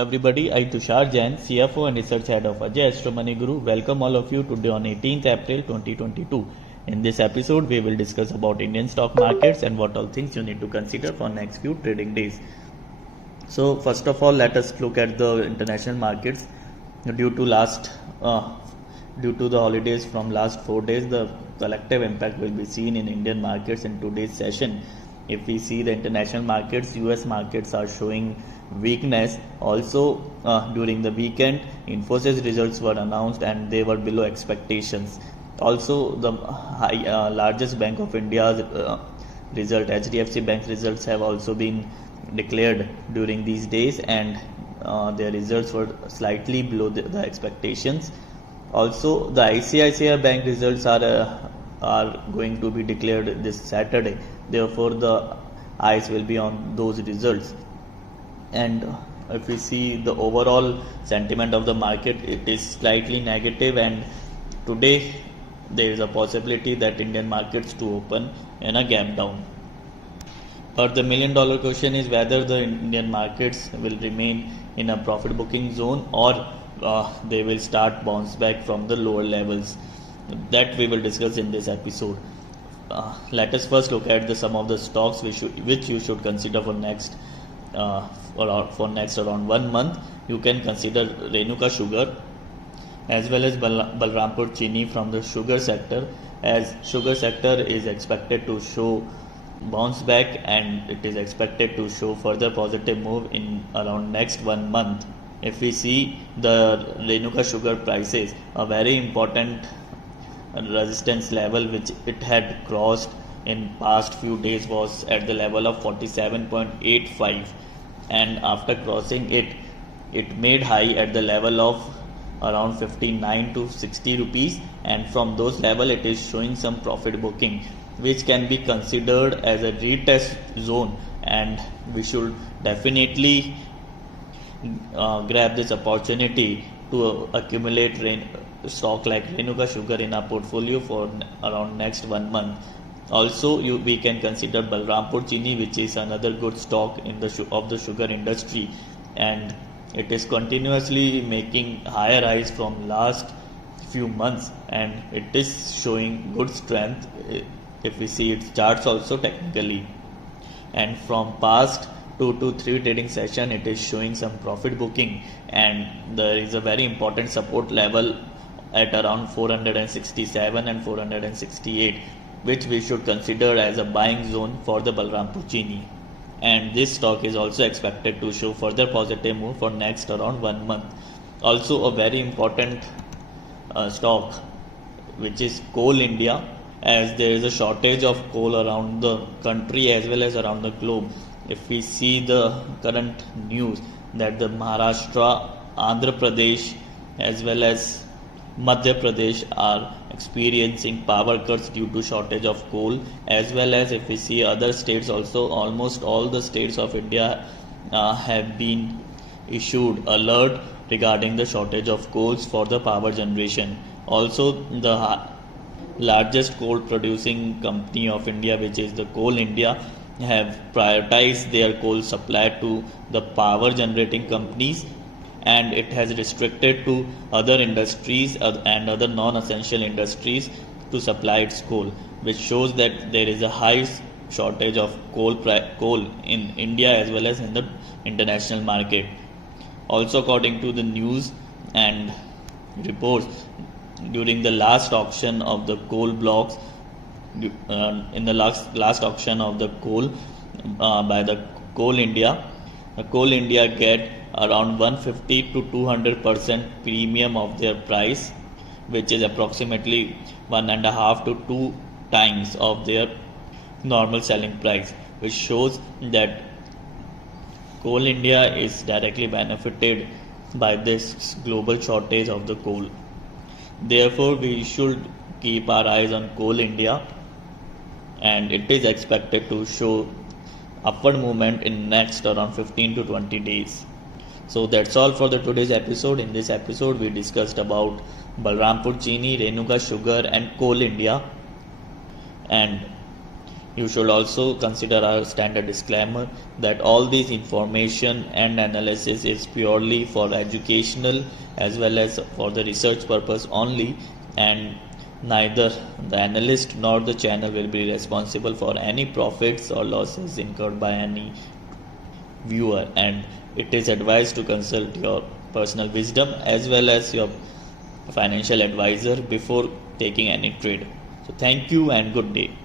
everybody, I Tushar Jain, CFO and Research Head of Ajay Astro Money Guru. Welcome all of you today on 18th April 2022. In this episode, we will discuss about Indian stock markets and what all things you need to consider for next few trading days. So first of all, let us look at the international markets. Due to the holidays from last 4 days, the collective impact will be seen in Indian markets in today's session. If we see the international markets, US markets are showing weakness. Also, during the weekend, Infosys results were announced and they were below expectations. Also, the largest Bank of India's result, HDFC Bank's results, have also been declared during these days, and their results were slightly below the expectations. Also, the ICICI Bank results are going to be declared this Saturday. Therefore, the eyes will be on those results. And if we see the overall sentiment of the market, it is slightly negative, and today there is a possibility that Indian markets to open in a gap down. But the $1,000,000 question is whether the Indian markets will remain in a profit booking zone or they will start bounce back from the lower levels. That we will discuss in this episode. Let us first look at some of the stocks which you should consider for next around 1 month. You can consider Renuka Sugar as well as Balrampur Chini from the sugar sector, as sugar sector is expected to show bounce back and it is expected to show further positive move in around next 1 month. If we see the Renuka Sugar prices, a very important resistance level which it had crossed in past few days was at the level of 47.85, and after crossing it made high at the level of around 59 to 60 rupees, and from those level it is showing some profit booking which can be considered as a retest zone, and we should definitely grab this opportunity to accumulate stock like Renuka Sugar in our portfolio for around next 1 month. Also, we can consider Balrampur Chini, which is another good stock of the sugar industry, and it is continuously making higher highs from last few months, and it is showing good strength if we see its charts also technically. And from past 2 to 3 trading session, it is showing some profit booking, and there is a very important support level at around 467 and 468, which we should consider as a buying zone for the Balrampur Chini. And this stock is also expected to show further positive move for next around 1 month. Also, a very important stock which is Coal India, as there is a shortage of coal around the country as well as around the globe. If we see the current news that the Maharashtra, Andhra Pradesh as well as Madhya Pradesh are experiencing power cuts due to shortage of coal, as well as if we see other states also, almost all the states of India have been issued alert regarding the shortage of coals for the power generation. Also, the largest coal producing company of India, which is the Coal India, have prioritized their coal supply to the power generating companies, and it has restricted to other industries and other non-essential industries to supply its coal, which shows that there is a high shortage of coal in India as well as in the international market. Also, according to the news and reports, during the last auction of the coal blocks, in the last auction of the coal by the Coal India get around 150 to 200% premium of their price, which is approximately 1.5 to 2 times of their normal selling price, which shows that Coal India is directly benefited by this global shortage of the coal. Therefore, we should keep our eyes on Coal India, and it is expected to show upward movement in next around 15 to 20 days. So that's all for the today's episode. In this episode, we discussed about Balrampur Chini, Renuka Sugar and Coal India. And You should also consider our standard disclaimer that all this information and analysis is purely for educational as well as for the research purpose only, and neither the analyst nor the channel will be responsible for any profits or losses incurred by any viewer, and it is advised to consult your personal wisdom as well as your financial advisor before taking any trade. So thank you and good day.